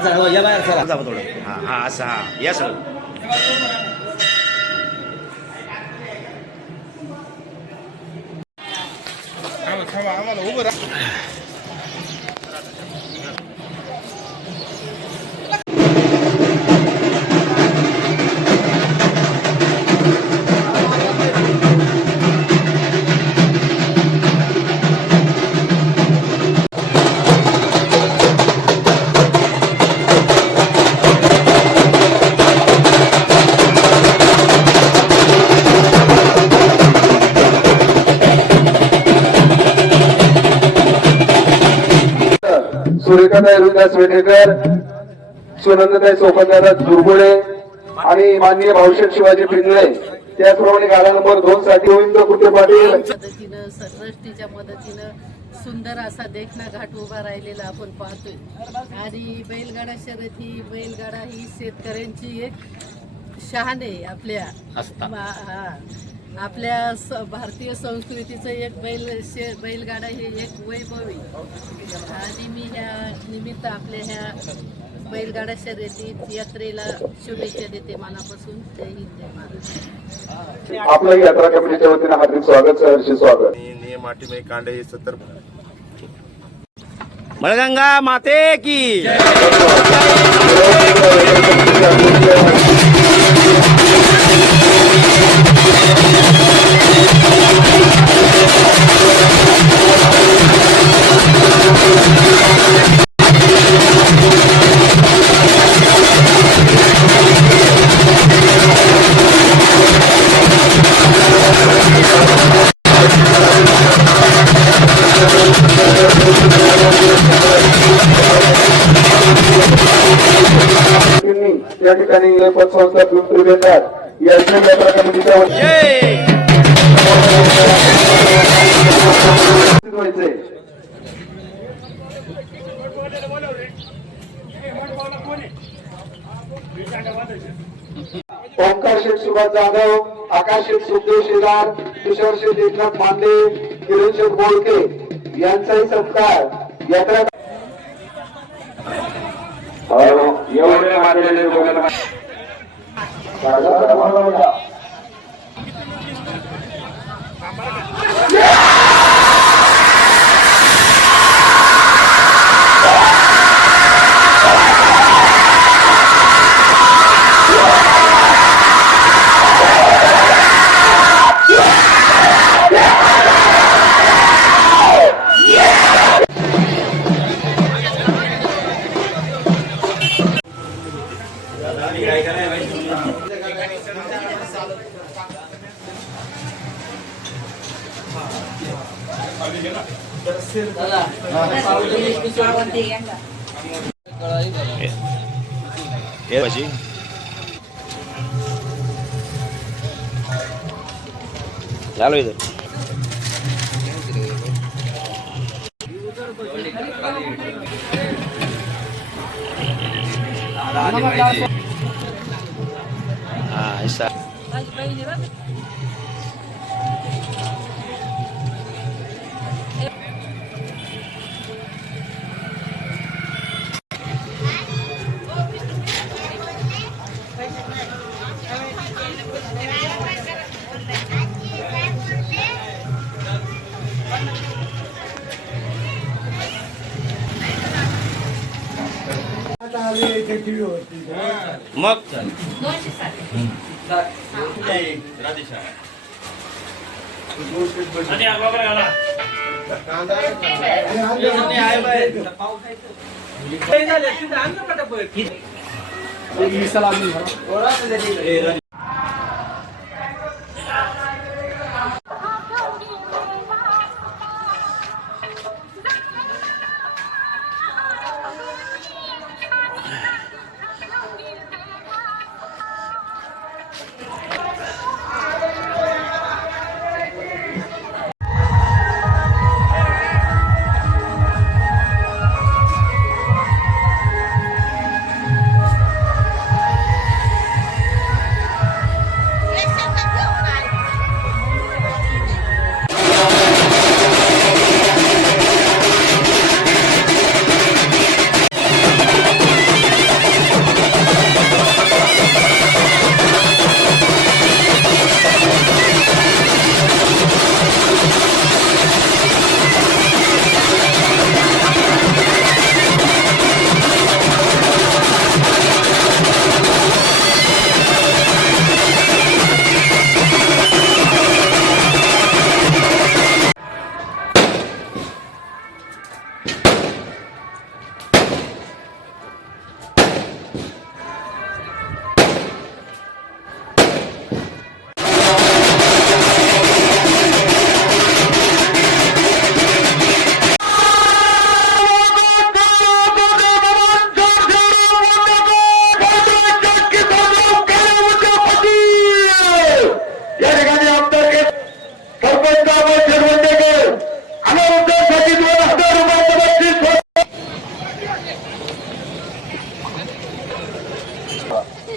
Sir हो या बाहेर सर जाऊ थोडं. हा असं हा या सर. आम्हाला उभं राहा. सुरेखाताई रुदास वेटेकर, सुनंदताई चोपनदादा दुर्गुळे आणि माननीय भाऊशेठ शिवाजी पिंगळे, त्याचप्रमाणे गाडा नंबर 2 साठी गोविंद कुटे पाटील मदतीनं सरष्ट्रीच्या मदतीनं सुंदर असा देखना घाट उभा राहिलेला आपण पाहतोय. आणि बैलगाडा शर्यत ही बैलगाडा ही शेतकऱ्यांची एक शान आहे. आपल्या भारतीय संस्कृतीचं एक बैलगाडा हे एक वैभव आहे. आणि मी ह्या निमित्त आपल्या ह्या बैलगाडा शर्यती यात्रेला शुभेच्छा देते मनापासून. जय हिंद, जय महाराष्ट्र. आपलं यात्रा कमिटीच्या वतीने हार्दिक स्वागत, सहर्ष स्वागत. नियम अटी में कांडे 70 मळगंगा माते की या ठिकाणी पतसंस्था पिंपरी बेंदार या यात्रा कमिटीच्या ओंकार शेठ सुभाष जाधव, आकाश शेठ सुखदेव शेलार, तुषार शेठ एकनाथ मांडे, किरण शेठ बोळके यांचाही सत्कार यात्रा एवढे मारलेले लोकांना चालू इधर हाँ ऐसा मग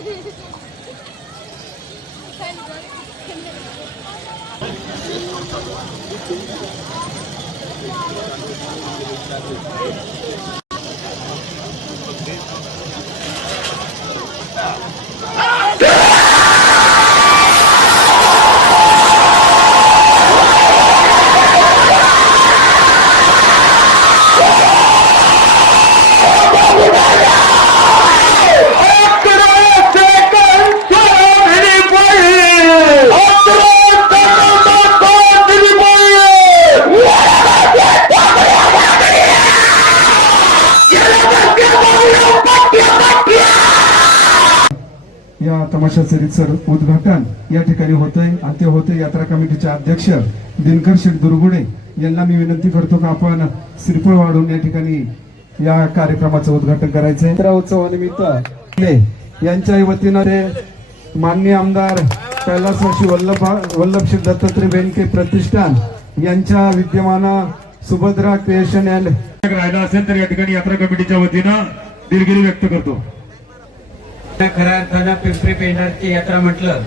या तमाशा सर उद्घाटन या ठिकाणी होतंय आणि ते होते यात्रा कमिटीचे अध्यक्ष दिनकर शेठ दुर्गुडे यांना मी विनंती करतो की आपण श्रीफळ वाढून या ठिकाणी या कार्यक्रमाचं उद्घाटन करायचंय. यात्रा उत्सवानिमित्त यांच्या वतीनं ते माननीय आमदार कैलासवासी वल्लभशेठ दत्तात्रय बेनके प्रतिष्ठान यांच्या विद्यमान सुभद्रा क्रिएशन अँड राहिला असेल तर या ठिकाणी यात्रा कमिटीच्या वतीनं दिलगिरी व्यक्त करतो. खऱ्या अर्थानं पिंपरी पेंढारची यात्रा म्हटलं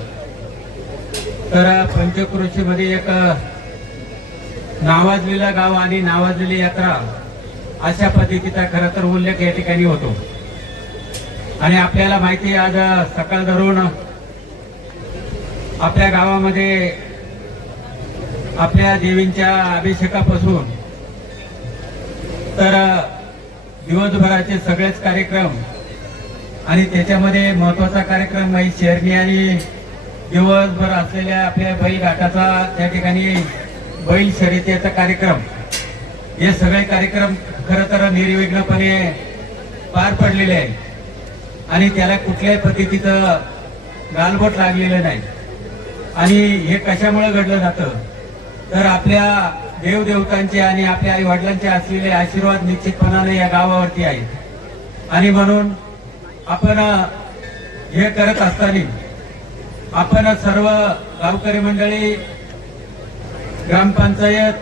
तर पंचक्रोशीमध्ये एक नावाजलेलं गाव आणि नावाजलेली यात्रा अशा पद्धतीचा खरं तर उल्लेख या ठिकाणी होतो. आणि आपल्याला माहिती आहे आज सकाळ धरून आपल्या गावामध्ये आपल्या देवींच्या अभिषेकापासून तर दिवसभराचे सगळेच कार्यक्रम आणि त्याच्यामध्ये महत्वाचा कार्यक्रम म्हणजे शेरणी आणि दिवसभर असलेल्या आपल्या बैल घाटाचा त्या ठिकाणी बैल शर्यतीचा कार्यक्रम हे सगळे कार्यक्रम खरं तर निर्विघ्नपणे पार पडलेले आहे आणि त्याला कुठल्याही पद्धतीचं गालबोट लागलेलं नाही. आणि हे कशामुळे घडलं जातं तर आपल्या देवदेवतांचे आणि आपल्या आई वडिलांचे असलेले आशीर्वाद निश्चितपणाने या गावावरती आहेत. आणि म्हणून आपण हे करत असताना आपण सर्व गावकरी मंडळी, ग्रामपंचायत,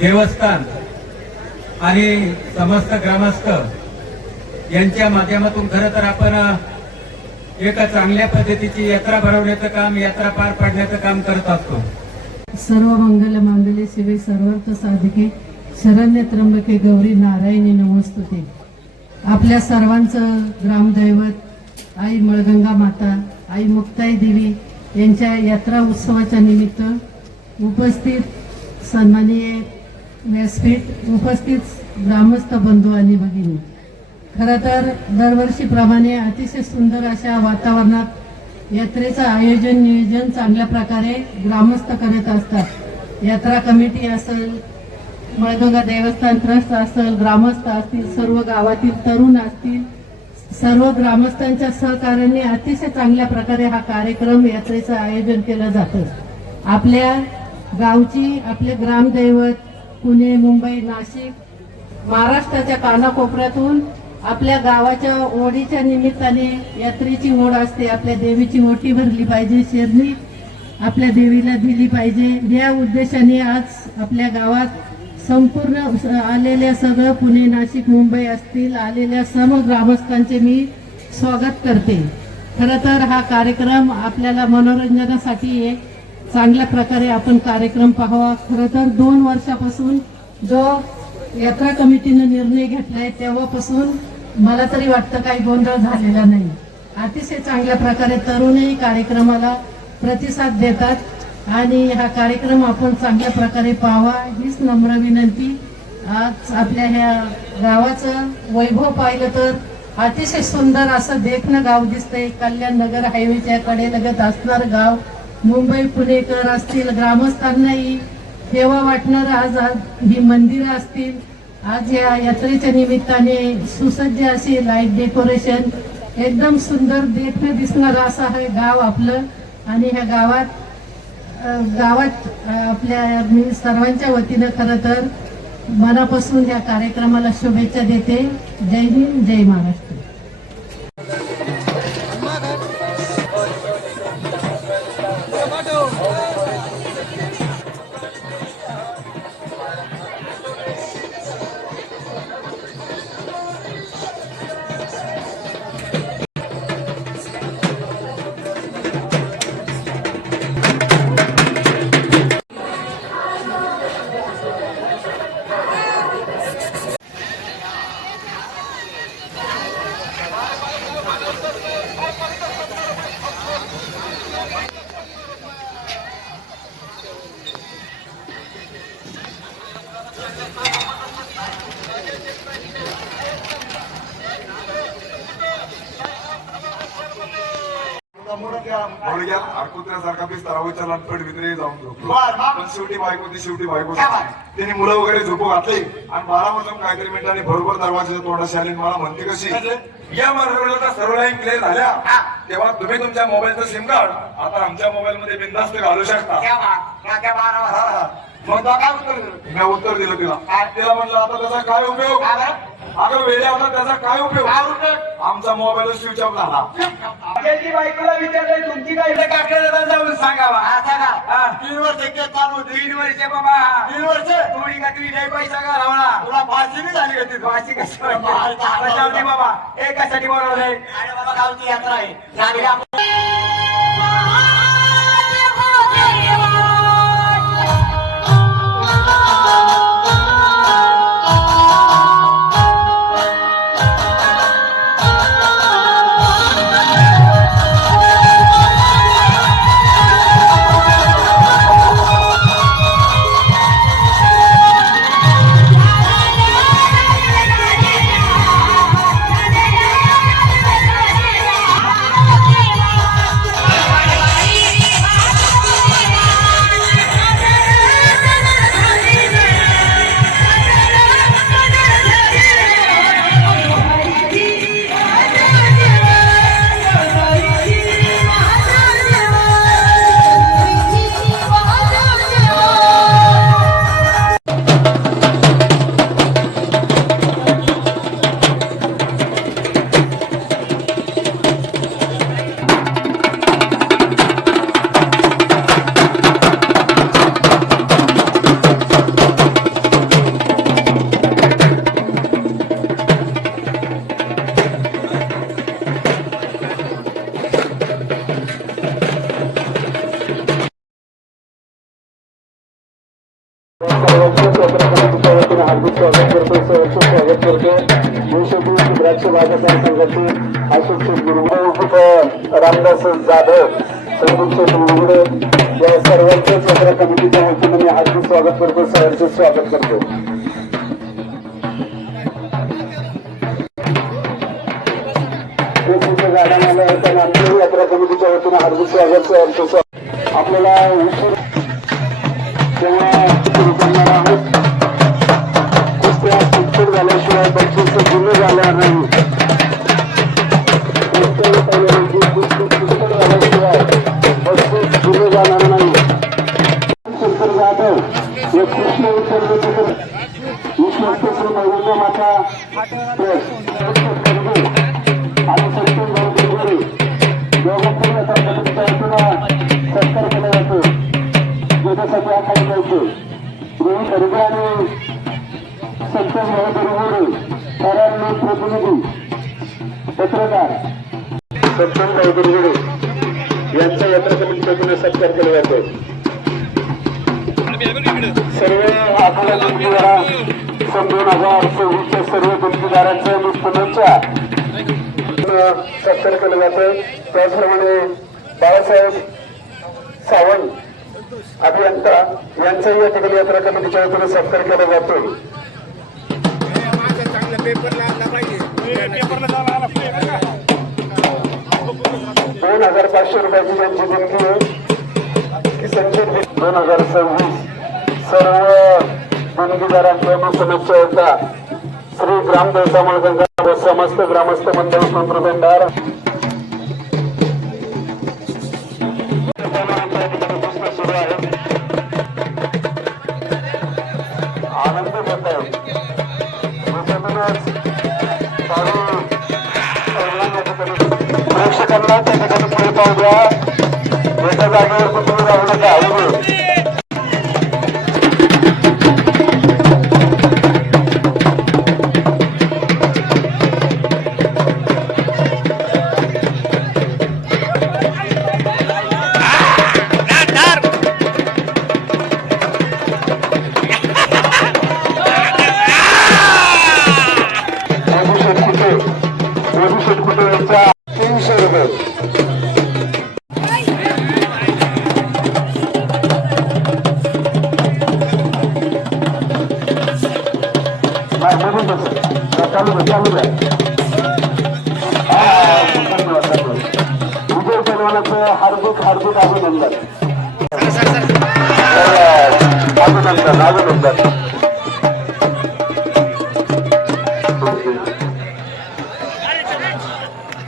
देवस्थान आणि समस्त ग्रामस्थ यांच्या माध्यमातून खरं तर आपण एक चांगल्या पद्धतीची यात्रा भरवण्याचं काम, यात्रा पार पाडण्याचं काम करत असतो. सर्व मंगल मांगल्ये शिवे सर्वार्थ साधिके शरण्य त्र्यंबके गौरी नारायणी नमोस्तुते. आपल्या सर्वांचं ग्रामदैवत आई मळगंगा माता, आई मुक्ताई देवी यांच्या यात्रा उत्सवाच्या निमित्त उपस्थित सन्माननीय व्यासपीठ, उपस्थित ग्रामस्थ बंधू आणि भगिनी, खरं तर दरवर्षीप्रमाणे अतिशय सुंदर अशा वातावरणात यात्रेचं आयोजन नियोजन चांगल्या प्रकारे ग्रामस्थ करत असतात. यात्रा कमिटी असेल, मळगंगा देवस्थान ट्रस्ट असेल, ग्रामस्थ असतील, सर्व गावातील तरुण असतील, सर्व ग्रामस्थांच्या सहकार्याने अतिशय चांगल्या प्रकारे हा कार्यक्रम यात्रेचं आयोजन केलं जातं. आपल्या गावची, आपले ग्रामदैवत पुणे, मुंबई, नाशिक, महाराष्ट्राच्या कानाकोपऱ्यातून आपल्या गावाच्या ओढीच्या निमित्ताने यात्रेची ओढ असते. आपल्या देवीची ओटी भरली पाहिजे, शेरणी आपल्या देवीला दिली पाहिजे. या उद्देशाने आज आपल्या गावात संपूर्ण आलेल्या सगळं पुणे, नाशिक, मुंबई असतील आलेल्या सर्व ग्रामस्थांचे मी स्वागत करते. खरं तर हा कार्यक्रम आपल्याला मनोरंजनासाठी आहे. चांगल्या प्रकारे आपण कार्यक्रम पाहावा. खरं तर 2 वर्षापासून जो यात्रा कमिटीने निर्णय घेतलाय तेव्हापासून मला तरी वाटतं काही गोंधळ झालेला नाही. अतिशय चांगल्या प्रकारे तरुणही कार्यक्रमाला प्रतिसाद देतात आणि हा कार्यक्रम आपण चांगल्या प्रकारे पाहावा हीच नम्र विनंती. आज आपल्या ह्या गावाचं वैभव पाहिलं तर अतिशय सुंदर असं देखणं गाव दिसतंय. कल्याण नगर हायवेच्या कडेलगत असणार गाव. मुंबई पुणेकर असतील, ग्रामस्थांनाही हेवा वाटणार. आज ही मंदिरं असतील, आज या यात्रेच्या निमित्ताने सुसज्ज अशी लाईट डेकोरेशन, एकदम सुंदर देखणं दिसणार असं हे गाव आपलं. आणि ह्या गावात आपल्या मी सर्वांच्या वतीनं खरं तर मनापासून या कार्यक्रमाला शुभेच्छा देते. जय हिंद, जय महाराष्ट्र. घ्या कुत्र्यासारखा बिस्तारा उचलला पड भितरे जाऊन पण शेवटी बायको त्यांनी मुलं वगैरे झोपू घातली आणि 12 वाजून काहीतरी मिनिटांनी बरोबर दरवाजाच्या तोंडाशी आली मला म्हणते कशी या मार्गावरच्या सर्व लाईन क्लिअर झाल्या तेव्हा तुम्ही तुमच्या मोबाईलचं सिम कार्ड आता आमच्या मोबाईल मध्ये बिनधास्त घालू शकता. मग काय उत्तर दिलं तिला म्हटलं आता त्याचा काय उपयोग अगं वेळे आता त्याचा काय उपयोग आमचा मोबाईल स्विच ऑफ झाला. बायकोला विचारलं तुमची काय काकडे जाऊन सांगावा 3 वर्ष चालू 3 वर्ष बाबा 3 वर्ष थोडी का तुम्ही नाही पैसा घालावला तुला फाशी नाही झाली का ती फाशी कशी बाबा एकासाठी बोलवलंय अरे बाबा गावची यात्रा आहे हार्दिक स्वागत करतो सहर्ष स्वागत करतो देशभूषण द्राक्ष बागायत संघाचे अशोक गुरुगुडे रामदास जाधव संदीप गुरुगुडे या सर्वांच्या जत्रा कमिटीच्या वतीने मी हार्दिक स्वागत करतो सहर्ष स्वागत करतो. गाड्याला आमच्या यात्रा कमिटीच्या वतीने हार्दिक स्वागत सहर्ष आपल्याला उशीर तेव्हा सुरू करणार आहोत. कुस्त्या शिक्षण झाल्याशिवाय बक्षीस जुनं झाल्या नाही झाल्याशिवाय बक्षीस जुनं जाणार नाही. शंकर जाधव हे कृष्ण विसर्जन ईश्वर महिला माता आणि संतोष भाऊ दोघांकडे आता सत्कार केला जातो. ज्याच्यासाठी आखायला जायचे रोहित हरिबा आणि संतोष भाऊ बरोबर थोरांनी प्रतिनिधी पत्रकार संतोष भाऊ बरोबर यांचा यात्रा कमिटीकडून सत्कार केला जातो. सर्व आपल्या बंदीदारा सन 2026च्या सर्व बंदीदारांच्या आणि पुण्याच्या सत्कार केलं जातं. त्याचप्रमाणे बाळासाहेब सावंत अभियंता यांचाही या ठिकाणी यात्रा कमिटीच्या वतीने सत्कार केला जातो. 2500 रुपयाची त्यांची देणगी आहे की संख्येत 2026 सर्व देणगीदारांच्या शुभेच्छा होता. श्री ग्रामदेवता मंडळ व समस्त ग्रामस्थ मंडळ मंत्रदंडार सुरू आहे. आनंद घेत आहे. प्रेक्षकांना त्या ठिकाणी पुढे पाहू द्या. एका जागेवर तुम्ही राहू नका. चालू आहे.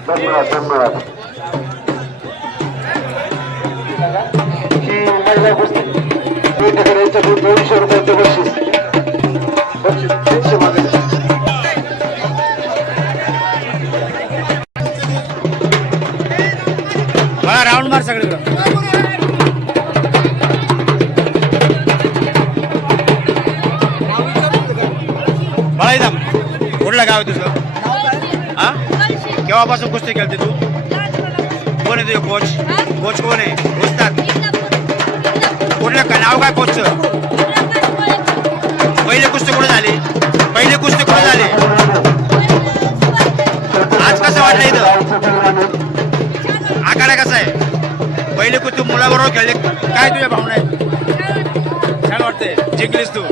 धन्यवाद धन्यवाद. ही महिला कुस्ती यांच्याकडून 200 रुपयाचं बक्षीस 300 मागे. मला राऊंड मार सगळीकडं. मला इथं कुठलं गाव आहे तुझं? हा केव्हापासून कुस्ती खेळते तू? कोण आहे तुझे कोच? कोच कोण आहे? उस्ताद कुठलं नाव काय कोचचं? पहिले कुस्ती कुठे झाली? पहिले कुस्ती कुठे झाली? आज कसं वाटलं इथं? आखाडा कसा आहे? पहिले कुस्ती मुलाबरोबर खेळले, काय तुझ्या भावना आहेत? छान वाटतंय, जिंकलीस तू.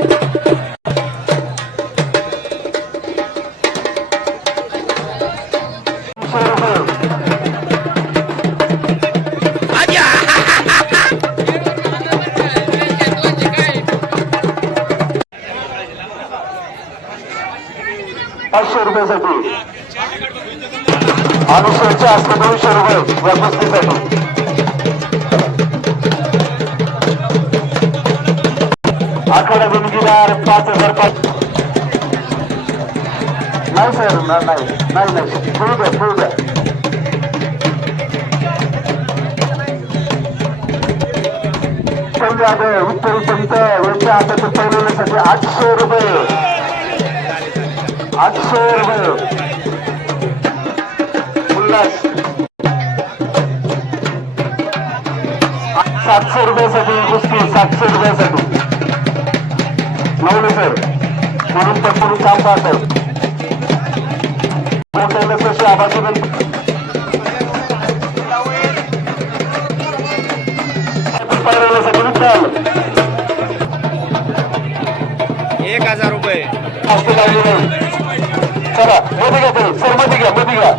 ₹500 अनुषरच्या हस्ते 200 रुपये या कुस्तीसाठी. आखाडा बिनगिरार 5005. नाही सर नाही पुढे द्या. पंजाब उत्तरी पंत यांच्या हातातील पहिल्यासाठी 800 रुपये. 800 रुपये उल्हास. 700 रुपयासाठी कुस्ती 700 रुपयासाठी नवले सर म्हणून पटकन काम पाहतात. मोठ्याला तसे आभासी पहिल्यासाठी चाल 1000 रुपये. चला मध्ये घ्या ते सर मध्ये घ्या.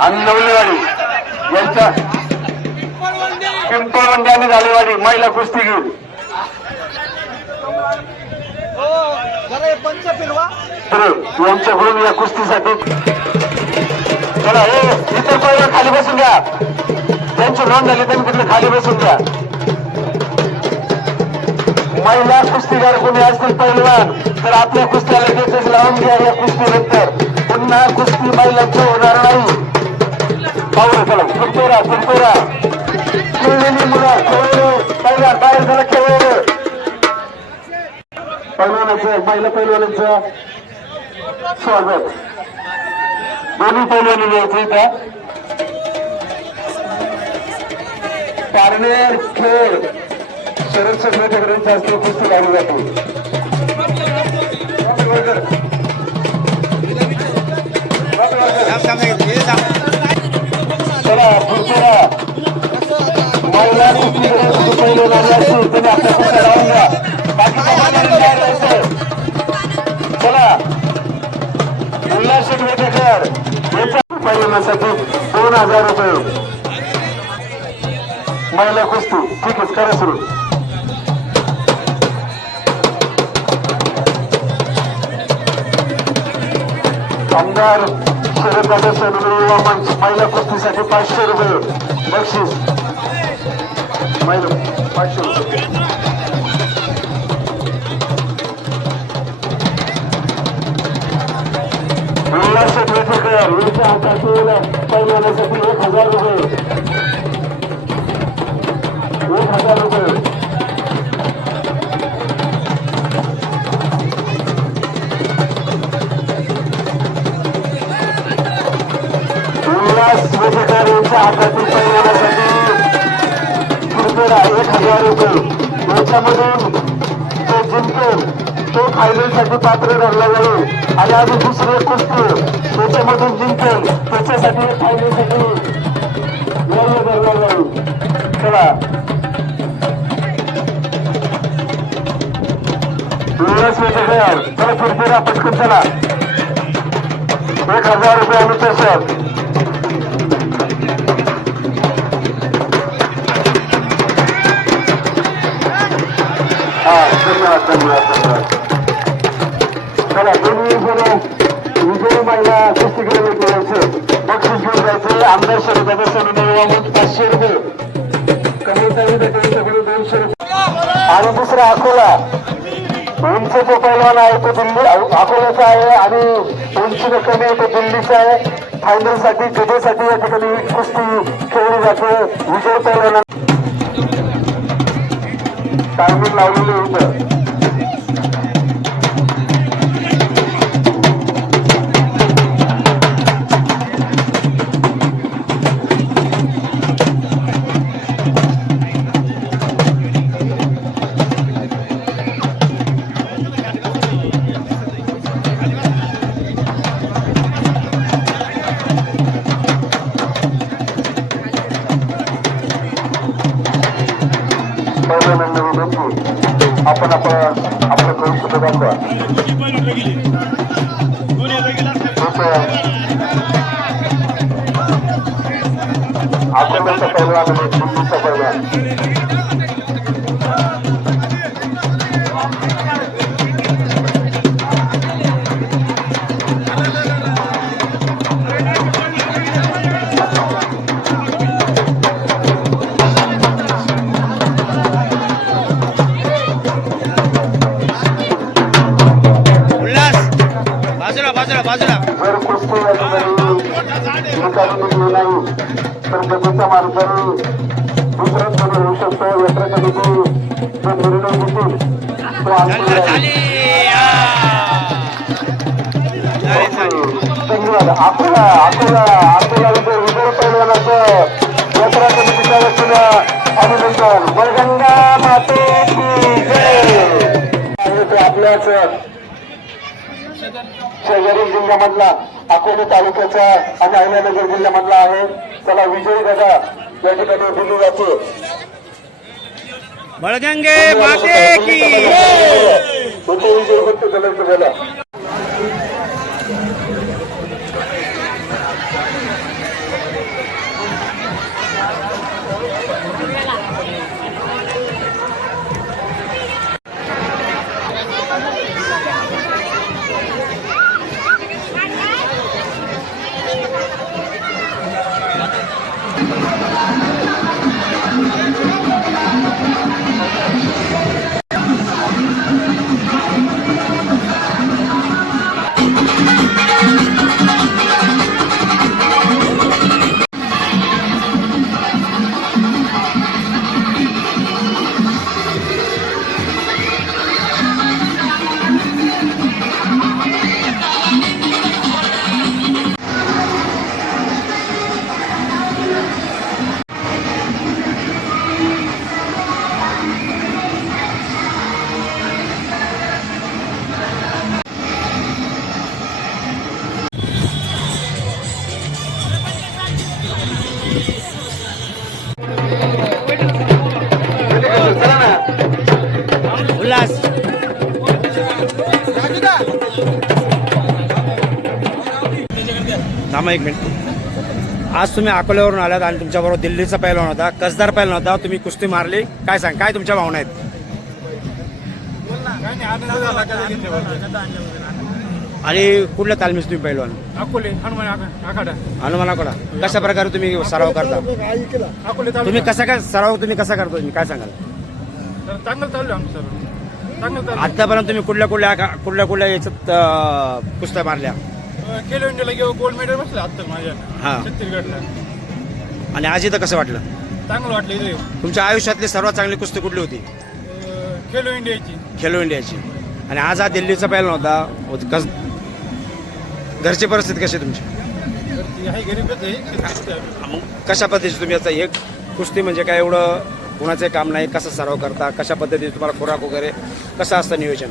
आणि नवलेवाडी यांच्या पिंपळवंडी आणि झालेवाडी महिला कुस्तीगीर यांच्याकडून या कुस्तीसाठी. चला हे इतर पहिलं खाली बसून घ्या. त्यांची नोंद झाली त्यांनी तिकडे खाली बसून घ्या. महिला कुस्तीगार कोणी असतील पहिलवान तर आपल्या कुस्त्याला देखील लावून घ्या. या कुस्तीनंतर पुन्हा कुस्ती महिलांची होणार नाही. पाहू चला कुरतोरा खेळलेली मुलं खेळले पहिला बाहेर झाला खेळले पहिलवानाचं महिला पहिलवानाचं स्वागत. दोन्ही पहिलवानी यायचं इथं. पारनेर खेळ शरद संघटनांच्या हस्ते कुस्ती लागली जाते. चला कुरतोरा महिला कुस्ती पहिलवानी असतील तुम्ही आपल्या कुस्त्या लावून घ्या. चला उल्हास शेटवेकर यांच्या पहिल्यासाठी 2000 रुपये महिला कुस्ती. ठीक आहे करा सुरू. आमदार शरद युवा मंच महिला कुस्तीसाठी 500 रुपये बक्षीस. महिला 500 रुपये. उल्हास शेटवेकर यांच्या हातातील पहिल्यासाठी 1000 रुपये. 1000 रुपये. उल्हास शेटवेकर यांच्या हातातील पहिल्यासाठी 1000 रुपये. याच्यामधून तो जिंकेल तो फायनलसाठी पात्र ठरला जाईल आणि अजून दुसरे कुस्ती त्याच्यामधून जिंकेल त्याच्यासाठी फायनलसाठी धरला जाईल. चला उल्हास शेटवेकर चला फिरफिरा पटकन चला. 1000 रुपये अनुतोषक. हा धन्यवाद धन्यवाद धन्यवाद. चला दोन्ही जण विजयी महिला कुस्तीगीर द्यायचं बक्षीस घेऊन जायचं. आमदार शरदाचा सन्मान 500 रुपये, कमिटी सगळे 200 रुपये. आणि दुसरा अकोला उंच जो पैलवान आहे तो दिल्ली अकोल्याचा आहे आणि उंची कमी आहे तो दिल्लीचा आहे. फायनल साठी जजेसाठी या ठिकाणी कुस्ती खेळली जाते. विजय पैलवान टायमिंग लावलेली होतं. आपण आपलं करू शकतो दाखवा. अकोल्याचा पैलवान आणि दिल्लीचा पैलवान. जर कुस्ती या ठिकाणी निकाली निघली नाही तर गतीच्या मार्गाने दुसऱ्याच मध्ये होऊ शकतो. यात्रा कमिटी जो निर्णय घेतील तो धन्यवाद. अकोला अकोला अकोला विजय पैलवानाचं यात्रा कमिटीच्या वतीनं अभिनंदन. वरगंगा माते की जय. ते आपल्याच शेजारी जिल्ह्यामधला अकोले तालुक्याचा आणि अहिल्यानगर जिल्ह्यामधला आहे. चला विजयी दादा या ठिकाणी दिली जाते. बळगंगे माते की विजय फक्त झालं झाला. उल्हास थांबा एक मिनिट. आज तुम्ही अकोल्यावरून आलात आणि तुमच्याबरोबर दिल्लीचा पैलवान होता, कसदार पैलवान होता. तुम्ही कुस्ती मारली, काय सांग, काय तुमच्या भावना आहेत? आणि कुठल्या तालमीस तुम्ही पैलवान? अकोले हनुमान आखाडा. हनुमानाकडा. कशा प्रकारे तुम्ही सराव करता? अकोले तुम्ही कसा काय सराव तुम्ही कसा करता, तुम्ही काय सांगाल? चांगलं चाललं आमचं चांगलं. आतापर्यंत तुम्ही कुठल्या कुठल्या याच्यात कुस्त्या मारल्या? खेलो इंडियाला घेऊन गोल्ड मेडल बसलं आता माझ्या हा. छत्तीसगडला. आणि आज इथं कसं वाटलं? चांगलं वाटलं इथे. तुमच्या आयुष्यातली सर्वात चांगली कुस्ती कुठली होती? खेलो इंडियाची. खेलो इंडियाची. आणि आज हा दिल्लीचा पैलवान होता. घरची परिस्थिती कशी तुमची? आहे गरीबच आहे. मग कशा पद्धतीची तुम्ही आता एक कुस्ती म्हणजे काय एवढं कुणाचे काम नाही, कसं सराव करता, कशा पद्धतीने तुम्हाला खुराक वगैरे कसं असतं नियोजन?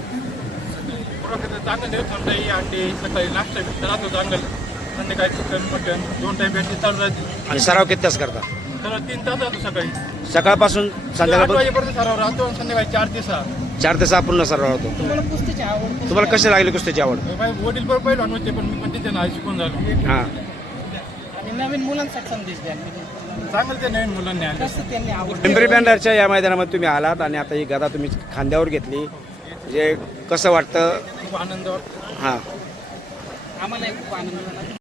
चांगलं थंडाई अंडे सकाळी नाश्ता बिस्ता राहतो चांगलं. संध्याकाळी चिकन मटन 2 टाइम बॅटरी चालू राहते. आणि सराव किती तास करता? तर 3 तास राहतो सकाळी. सकाळपासून 8 संध्याकाळ वाजेपर्यंत सराव राहतो. संध्याकाळी 4 ते 6. 4 ते 6 पूर्ण सराव होतो. तुम्हाला कशी लागली कुस्तीची आवड? वडील पण पहिलवान होते पण मी पण तिथे नाही शिकून झालो. हां. आणि नवीन मुलांसाठी संदेश द्या चांगलं ते नवीन मुलांनी आलं. कसं त्यांनी आवड पिंपरी पेंढारच्या या मैदानामध्ये तुम्ही आलात आणि आता ही गदा तुम्ही खांद्यावर घेतली, म्हणजे कसं वाटतं? खूप आनंद वाटतो. हां आम्हाला खूप आनंद झाला.